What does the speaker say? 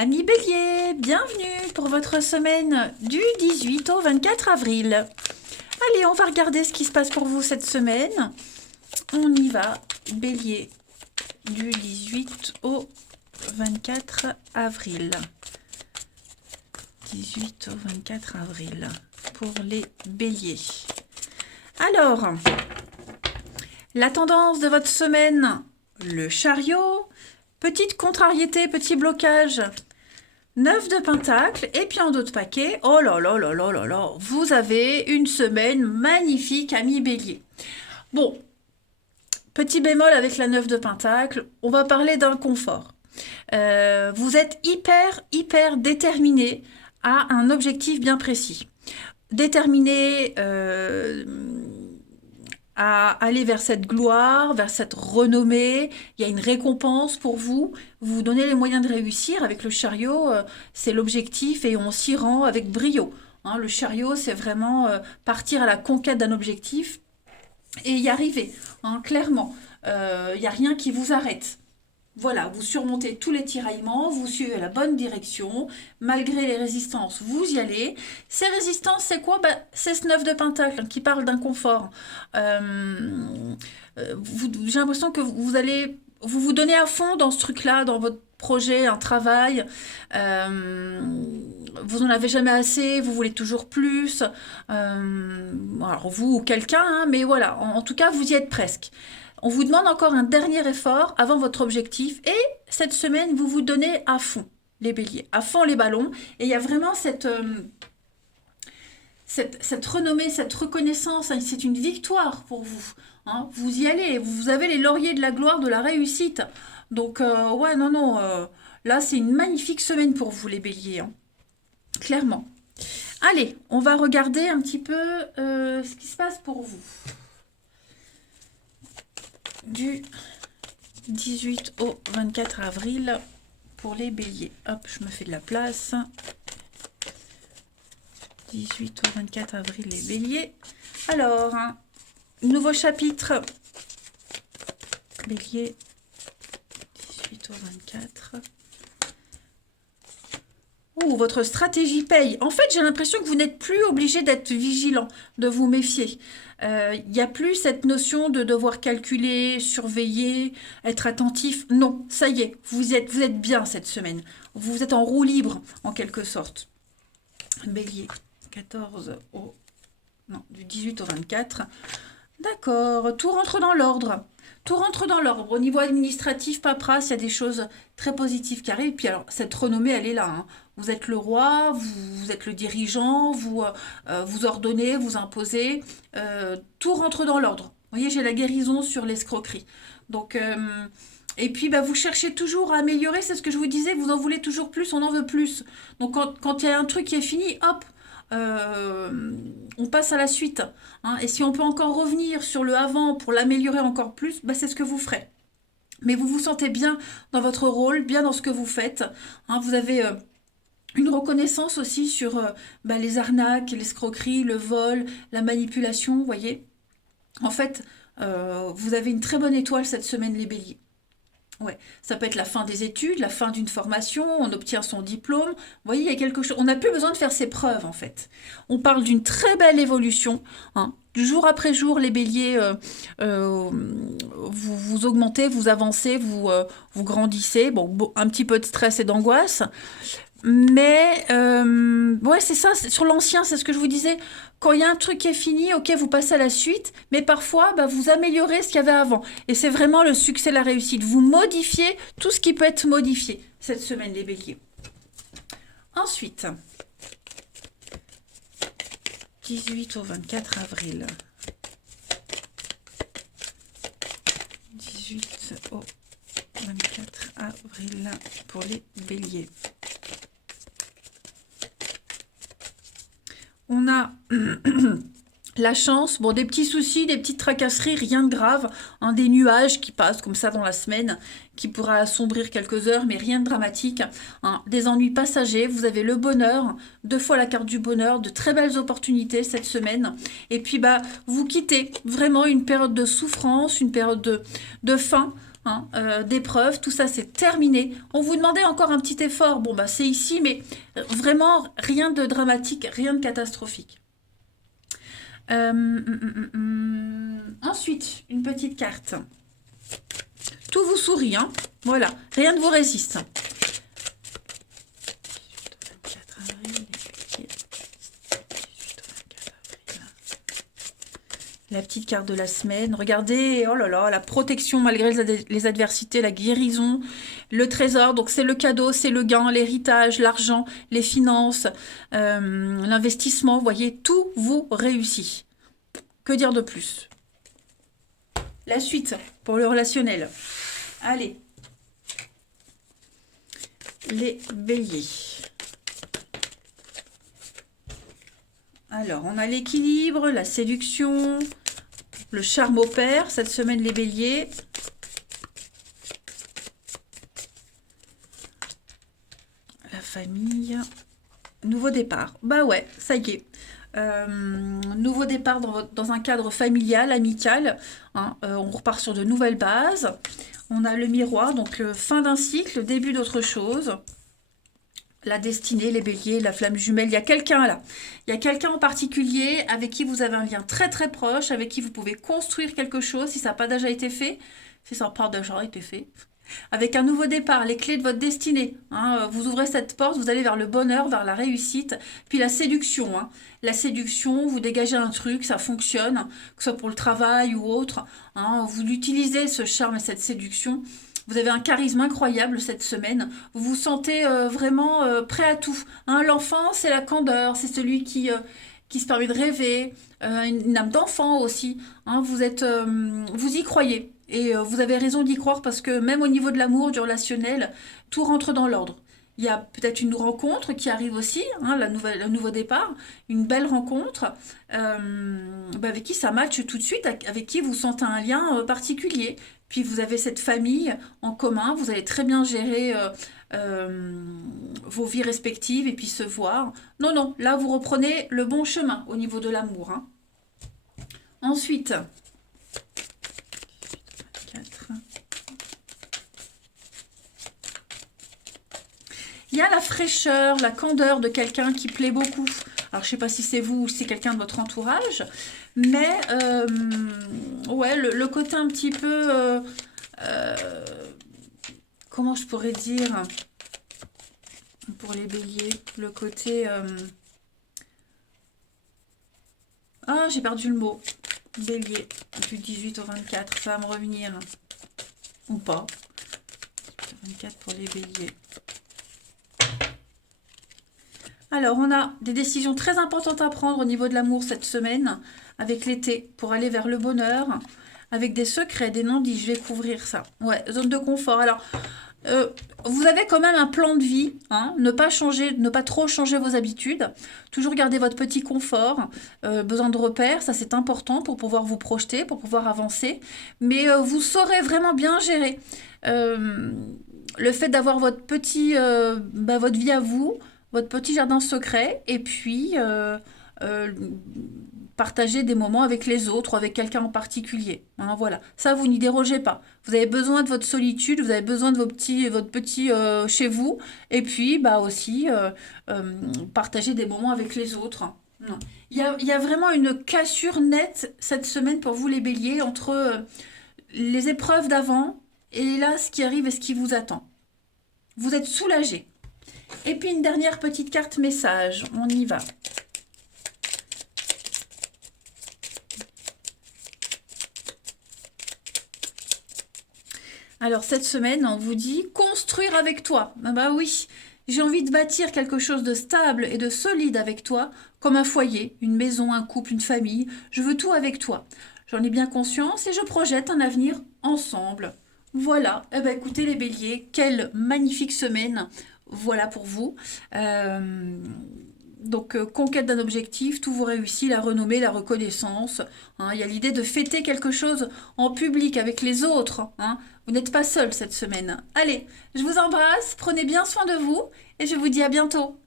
Amis Bélier, bienvenue pour votre semaine du 18 au 24 avril. Allez, on va regarder ce qui se passe pour vous cette semaine. On y va, Bélier, du 18 au 24 avril. 18 au 24 avril pour les Béliers. Alors, la tendance de votre semaine, le chariot. Petite contrariété, petit blocage, 9 de pentacle, et puis en d'autres paquets, oh là là là là là là, vous avez une semaine magnifique, amis Bélier. Bon, petit bémol avec la 9 de pentacle, on va parler d'inconfort. Vous êtes hyper déterminé à un objectif bien précis. Déterminé à aller vers cette gloire, vers cette renommée. Il y a une récompense pour vous. Vous vous donnez les moyens de réussir. Avec le chariot, c'est l'objectif et on s'y rend avec brio. Hein, le chariot, c'est vraiment partir à la conquête d'un objectif et y arriver, hein, clairement. Il n'y a rien qui vous arrête. Voilà, vous surmontez tous les tiraillements, vous suivez la bonne direction, malgré les résistances, vous y allez. Ces résistances, c'est quoi? C'est ce 9 de pentacle qui parle d'inconfort. J'ai l'impression que vous vous donnez à fond dans ce truc-là, dans votre projet, un travail. Vous n'en avez jamais assez, vous voulez toujours plus. Alors vous ou quelqu'un, hein, mais voilà, en tout cas, vous y êtes presque. On vous demande encore un dernier effort avant votre objectif et cette semaine, vous vous donnez à fond, les béliers, à fond les ballons. Et il y a vraiment cette renommée, cette reconnaissance, hein, c'est une victoire pour vous. Hein. Vous y allez, vous avez les lauriers de la gloire, de la réussite. Donc, ouais, non, là, c'est une magnifique semaine pour vous, les béliers, hein, clairement. Allez, on va regarder un petit peu ce qui se passe pour vous. Du 18 au 24 avril pour les béliers. Hop, je me fais de la place. 18 au 24 avril, les béliers. Alors, nouveau chapitre. Bélier, 18 au 24. Oh, votre stratégie paye. En fait, j'ai l'impression que vous n'êtes plus obligé d'être vigilant, de vous méfier. Il n'y a plus cette notion de devoir calculer, surveiller, être attentif. Non, ça y est, vous êtes bien cette semaine. Vous êtes en roue libre, en quelque sorte. Bélier, 14 au... Non, du 18 au 24. D'accord, tout rentre dans l'ordre. Tout rentre dans l'ordre. Au niveau administratif, paperasse, il y a des choses très positives qui arrivent. Puis alors, cette renommée, elle est là. Hein. Vous êtes le roi, vous êtes le dirigeant, vous ordonnez, vous imposez. Tout rentre dans l'ordre. Vous voyez, j'ai la guérison sur l'escroquerie. Donc, et puis, vous cherchez toujours à améliorer. C'est ce que je vous disais. Vous en voulez toujours plus, on en veut plus. Donc, quand il y a un truc qui est fini, hop, on passe à la suite. Hein. Et si on peut encore revenir sur le avant pour l'améliorer encore plus, c'est ce que vous ferez. Mais vous vous sentez bien dans votre rôle, bien dans ce que vous faites. Hein. Vous avez une reconnaissance aussi sur les arnaques, l'escroquerie, le vol, la manipulation, vous voyez. En fait, vous avez une très bonne étoile cette semaine, les béliers. Ouais, ça peut être la fin des études, la fin d'une formation, on obtient son diplôme. Vous voyez, il y a quelque chose. On n'a plus besoin de faire ses preuves, en fait. On parle d'une très belle évolution. Hein. Du jour après jour, les béliers, vous augmentez, vous avancez, vous grandissez. Bon, un petit peu de stress et d'angoisse. Mais, ouais, c'est ça. Sur l'ancien, c'est ce que je vous disais. Quand il y a un truc qui est fini, ok, vous passez à la suite, mais parfois, vous améliorez ce qu'il y avait avant. Et c'est vraiment le succès, la réussite. Vous modifiez tout ce qui peut être modifié cette semaine, les béliers. Ensuite, 18 au 24 avril. 18 au 24 avril pour les béliers. On a la chance, des petits soucis, des petites tracasseries, rien de grave, hein, des nuages qui passent comme ça dans la semaine, qui pourra assombrir quelques heures, mais rien de dramatique. Hein, des ennuis passagers, vous avez le bonheur, 2 fois la carte du bonheur, de très belles opportunités cette semaine. Et puis vous quittez vraiment une période de souffrance, une période de faim, hein, d'épreuves, tout ça c'est terminé. On vous demandait encore un petit effort, bon bah c'est ici, mais vraiment rien de dramatique, rien de catastrophique. Ensuite, une petite carte. Tout vous sourit, hein. Voilà, rien ne vous résiste. La petite carte de la semaine. Regardez, oh là là, la protection malgré les adversités, la guérison, le trésor. Donc c'est le cadeau, c'est le gain, l'héritage, l'argent, les finances, l'investissement. Vous voyez, tout vous réussit. Que dire de plus? La suite pour le relationnel. Allez. Les béliers. Alors, on a l'équilibre, la séduction, le charme opère. Cette semaine, les béliers. La famille. Nouveau départ. Bah ouais, ça y est. Nouveau départ dans un cadre familial, amical. Hein, on repart sur de nouvelles bases. On a le miroir, donc fin d'un cycle, début d'autre chose. La destinée, les béliers, la flamme jumelle. Il y a quelqu'un là. Il y a quelqu'un en particulier avec qui vous avez un lien très très proche, avec qui vous pouvez construire quelque chose si ça n'a pas déjà été fait. Si ça n'a pas déjà été fait. Avec un nouveau départ, les clés de votre destinée. Hein, vous ouvrez cette porte, vous allez vers le bonheur, vers la réussite. Puis la séduction. Hein. La séduction, vous dégagez un truc, ça fonctionne, que ce soit pour le travail ou autre. Hein, vous utilisez ce charme et cette séduction. Vous avez un charisme incroyable cette semaine. Vous vous sentez vraiment prêt à tout. Hein, l'enfant, c'est la candeur. C'est celui qui se permet de rêver. Une âme d'enfant aussi. Hein, vous y croyez. Et vous avez raison d'y croire parce que même au niveau de l'amour, du relationnel, tout rentre dans l'ordre. Il y a peut-être une rencontre qui arrive aussi, hein, le nouveau départ, une belle rencontre avec qui ça matche tout de suite, avec qui vous sentez un lien particulier. Puis vous avez cette famille en commun, vous allez très bien gérer vos vies respectives et puis se voir. Non, non, là vous reprenez le bon chemin au niveau de l'amour. Hein. Ensuite, 4. Il y a la fraîcheur, la candeur de quelqu'un qui plaît beaucoup. Alors, je ne sais pas si c'est vous ou si c'est quelqu'un de votre entourage, mais ouais, le côté un petit peu... comment je pourrais dire pour les béliers, le côté... Ah, j'ai perdu le mot. Bélier, du 18 au 24, ça va me revenir. Ou pas. 24 pour les béliers. Alors, on a des décisions très importantes à prendre au niveau de l'amour cette semaine, avec l'été, pour aller vers le bonheur, avec des secrets, des non-dits. Je vais couvrir ça. Ouais, zone de confort. Alors, vous avez quand même un plan de vie, hein, ne pas changer, ne pas trop changer vos habitudes, toujours garder votre petit confort, besoin de repères, ça c'est important pour pouvoir vous projeter, pour pouvoir avancer, mais vous saurez vraiment bien gérer le fait d'avoir votre votre vie à vous, votre petit jardin secret, et puis partager des moments avec les autres ou avec quelqu'un en particulier. Hein, voilà, ça vous n'y dérogez pas. Vous avez besoin de votre solitude, vous avez besoin de votre petit chez vous, et puis bah aussi partager des moments avec les autres. Non. Il y a vraiment une cassure nette cette semaine pour vous les béliers entre les épreuves d'avant et là ce qui arrive et ce qui vous attend. Vous êtes soulagés. Et puis une dernière petite carte message, on y va. Alors cette semaine, on vous dit construire avec toi. Ah bah oui, j'ai envie de bâtir quelque chose de stable et de solide avec toi, comme un foyer, une maison, un couple, une famille. Je veux tout avec toi. J'en ai bien conscience et je projette un avenir ensemble. Voilà, eh ben écoutez les béliers, quelle magnifique semaine. Voilà pour vous. Donc, conquête d'un objectif, tout vous réussit, la renommée, la reconnaissance. Hein, il y a l'idée de fêter quelque chose en public avec les autres. Hein. Vous n'êtes pas seul cette semaine. Allez, je vous embrasse, prenez bien soin de vous et je vous dis à bientôt.